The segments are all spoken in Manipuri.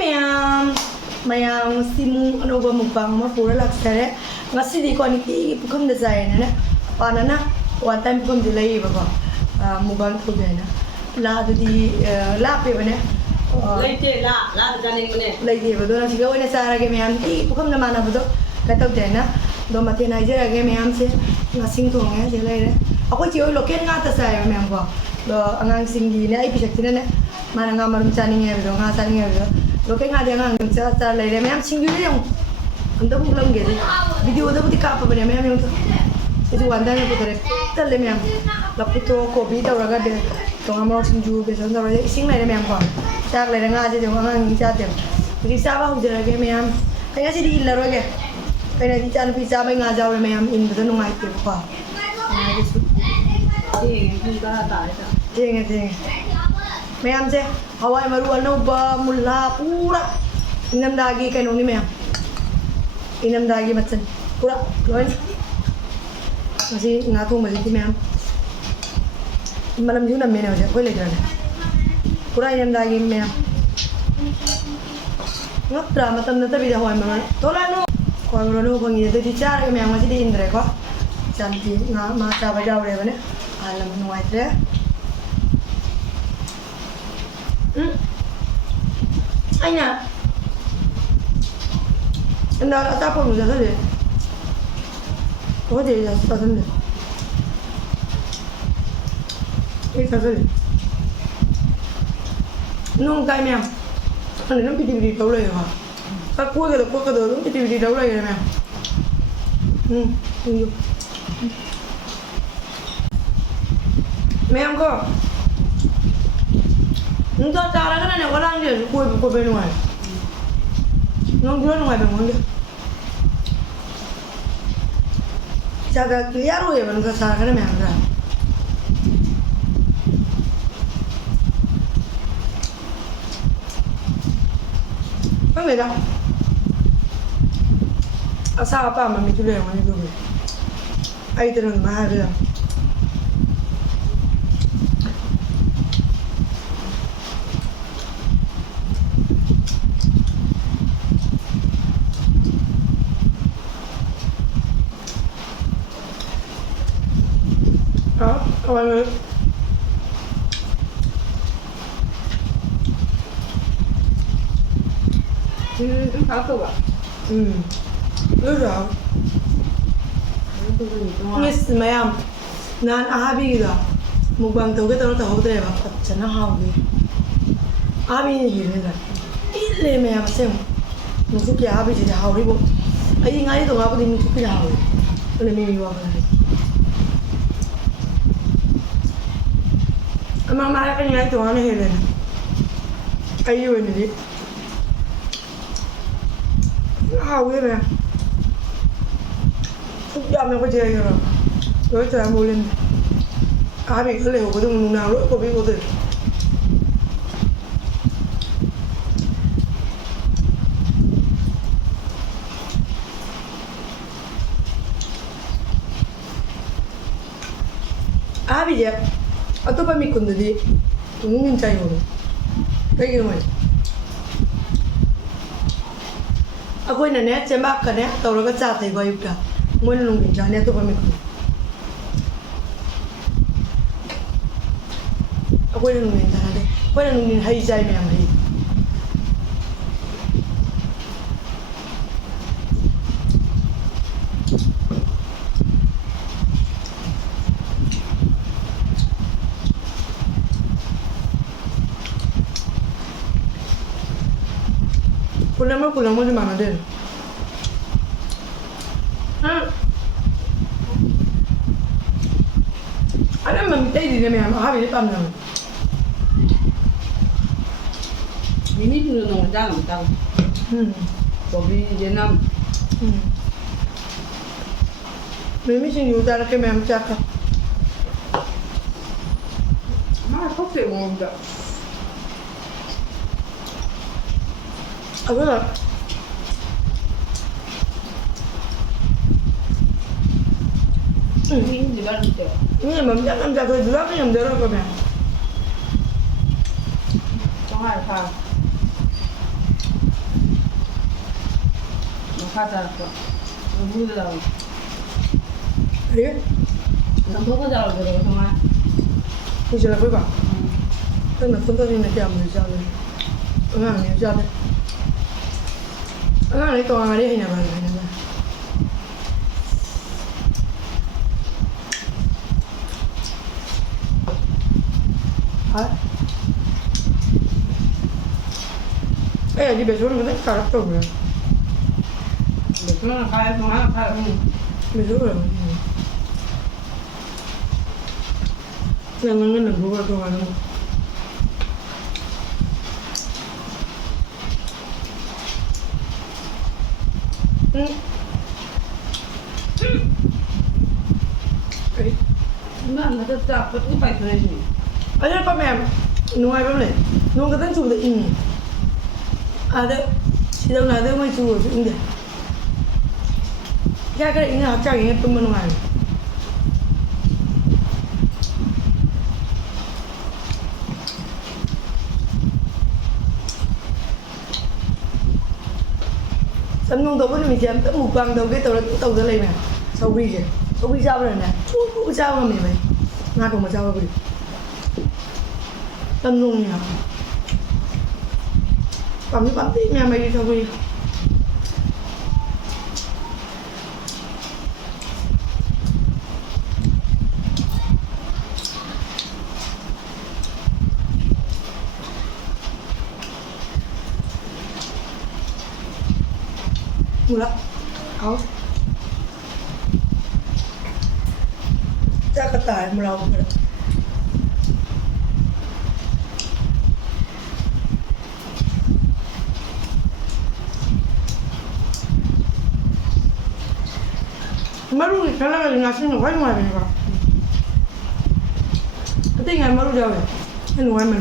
mayam simu anoba mukbang ma pura laksare ngasi di quality pukum design na panana one time pukum dilai baba mukbang tu na la di la pe bane laite la janing mane laite bodo na sigaw na sara ge mayam ti pukum na mana bodo kataw dena do mate na jera ge mayam se ngasing thong ya je lai re ako chi oi local nga ta sai mayam ko do angang singgi ne ai pisak tin ne mana nga marum chaning ya do nga chaning ya do local nga de nga cha lai re mayam singgi le yong anda pulang ge video da buti kapa bane mayam yong itu wanda ne putare talle mayam la puto ko bi da raga de to amro singju be son da re sing lai re mayam ko chak lai nga je de nga cha de ri sa ba hu jera ge mayam kaya si di illa ro ge kaya di chan pi sa ba nga jaw re mayam in da no ngai te ko Ting. Mayam se hawai maru ano ba mulla pura inam dagi kaino ni mayam inam dagi matsan pura loin masih ngatung masih ti mayam malam juna mena aja koi legra pura inam dagi mayam ngatra matam nata bida hawai maru tola no hawai maru no bangi jadi cara mayam masih di indra ko cantik nga mata bajau re bane alam nuai tre Anya anda tak apa muda saja oh dia tak saja ini saja nung kai mem ane nung piti tahu lah ya tak kuat kalau nung piti tahu lah ya mem tunggu mem ko Untuk cara kan ada orang dia kue benuai. Nong jual nong abang dia. Jaga clear ya bang cara kan memang. Kan beda. Asa apa mami tu yang mana tu? Air terang mahal dia. Kalau apa ba Lura Miss mayam nan ahabi da mukbang tau ke tahu deh ba chana hawi abi ni hire da ile mayam sem nusu ki ahabi ji hawi bo ai ngai to ngapu din nusu ki hawi ole mi wa ba Amang mahal kan ngai to ane hire ayu ni di hawi ba Jam yang kerja ya, lo jangan boleh. Abi kalau aku tu mengenal lo, aku bingung tu. Abi je, atau pemikun tu di, mungkin cai orang. Kayak gimana? Aku ini nih cembak kan ya, tahu lo kecat ya, gaya udah. Mau nungguin jalan itu pamit. Aku yang nungguin jalan deh. Aku yang nungguin hari jaya memang hari. Pulang mau di mana deh? Ada meminta di dalam yang habis itu pamna. ini tu nong jang tang kopi jenam Mimi sing utara ke memang cakap. mana kok se mau dah Apa lah? ini di mana tu Ini memang jangan jaga juga kan yang darah kau memang. kau hai pa 가자고. 무더라고. 그래? 난 보고자라고 그러고 정말. 이제 를 봐. 근데 선생님이 대한 문제는 응ang này cho đấy 응ang này toàn là đi hình nào này này hả cái này đi về xuống nó rất cao lắm rồi 그러나 가야 좀 하나 가야. về xuống rồi nên nó đừng có cơ mà luôn 난 나도 딱 이빨 그래지. aja pa mem nuai pa mle nuai ka tan chu de in ada si đâu nào đâu mai chu rồi in de ya ka in ha cha yin tum nuai sắm nông tàu vẫn mình chém tận một quang đầu cái tàu ra lên này sau khi sao rồi này chú sao mà mình nga cùng mà sao rồi tâm nông nhỉ bấm tí mẹ mày đi sau khi mula áo chắc cái tài mula rồi maru ni kalau lagi nasi ni kau mana ni kau? Nanti ingat maru jauh ya? Ini kau mana?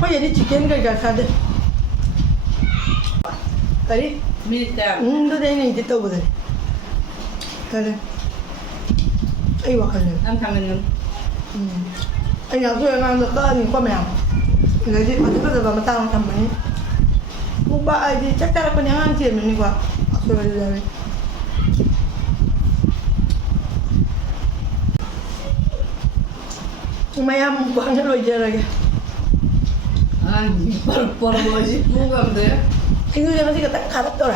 Kau jadi chicken ke gak ada? Tadi? 밀당. Tu dah ini kita tahu betul. Tadi. Ayo makan. 난 당연히. Anh nào rồi ngang được cơ nhìn qua mèo người gì mà cứ giờ vào mà tao làm mấy một bài thì chắc chắn là con nhang ăn tiền mình đi qua rồi bây giờ mày ăn một quán nữa rồi chơi rồi kìa 아니 뭐지? 뭐가 안 돼? anh ngươi nó gì cả tất cả tất rồi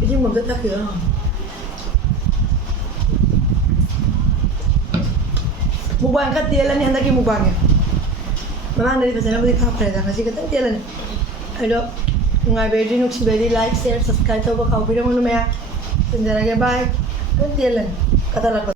cái gì mà tất cả cửa không mukbang ka tiyalan ni handaki mukbang ya memang dari pesanan beri khap kaya kasi katang tiyalan ayo ngai bedi nuk si bedi like share subscribe to ba kau video mana maya senjara ke bye kan tiyalan kata lakot